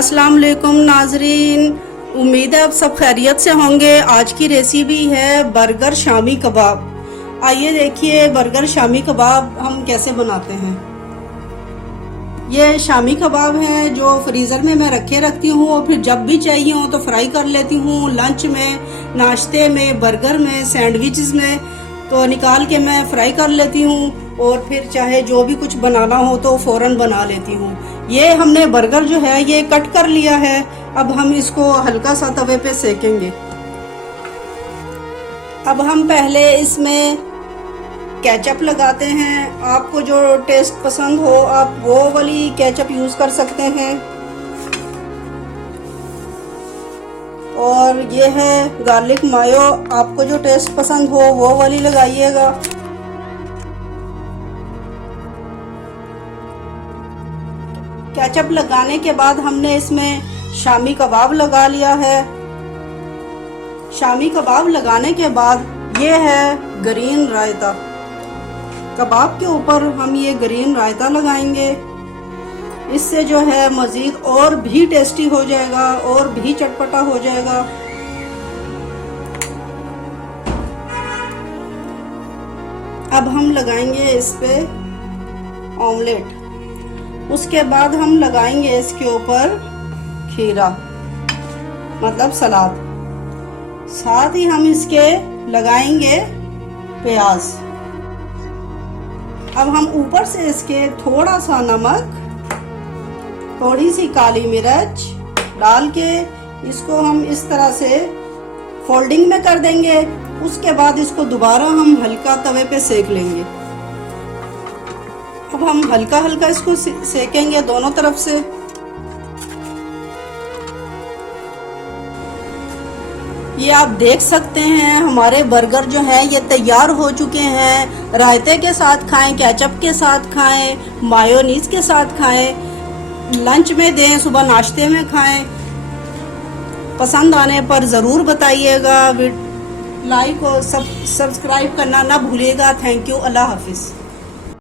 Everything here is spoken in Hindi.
अस्सलाम वालेकुम नाजरीन, उम्मीद है आप सब खैरियत से होंगे। आज की रेसिपी है बर्गर शामी कबाब। आइए देखिए बर्गर शामी कबाब हम कैसे बनाते हैं। ये शामी कबाब हैं जो फ्रीज़र में मैं रखती हूँ और फिर जब भी चाहिए हो तो फ्राई कर लेती हूँ। लंच में, नाश्ते में, बर्गर में, सैंडविचेस में तो निकाल के मैं फ्राई कर लेती हूँ और फिर चाहे जो भी कुछ बनाना हो तो फ़ौरन बना लेती हूँ। ये हमने बर्गर जो है ये कट कर लिया है। अब हम इसको हल्का सा तवे पे सेकेंगे। अब हम पहले इसमें केचप लगाते हैं। आपको जो टेस्ट पसंद हो आप वो वाली केचप यूज़ कर सकते हैं। और ये है गार्लिक मायो, आपको जो टेस्ट पसंद हो वो वाली लगाइएगा। केचप लगाने के बाद हमने इसमें शामी कबाब लगा लिया है। शामी कबाब लगाने के बाद ये है ग्रीन रायता। कबाब के ऊपर हम ये ग्रीन रायता लगाएंगे। इससे जो है मज़ीद और भी टेस्टी हो जाएगा और भी चटपटा हो जाएगा। अब हम लगाएंगे इस पे ऑमलेट। उसके बाद हम लगाएंगे इसके ऊपर खीरा, मतलब सलाद। साथ ही हम इसके लगाएंगे प्याज। अब हम ऊपर से इसके थोड़ा सा नमक, थोड़ी सी काली मिर्च डाल के इसको हम इस तरह से फोल्डिंग में कर देंगे। उसके बाद इसको दोबारा हम हल्का तवे पे सेक लेंगे। अब हम हल्का हल्का इसको सेकेंगे दोनों तरफ से। ये आप देख सकते हैं हमारे बर्गर जो हैं ये तैयार हो चुके हैं। रायते के साथ खाएं, केचप के साथ खाएं, मायोनीज के साथ खाएं, लंच में दें, सुबह नाश्ते में खाएं। पसंद आने पर ज़रूर बताइएगा। लाइक और सब्सक्राइब करना ना भूलिएगा। Thank you. अल्लाह हाफिज़।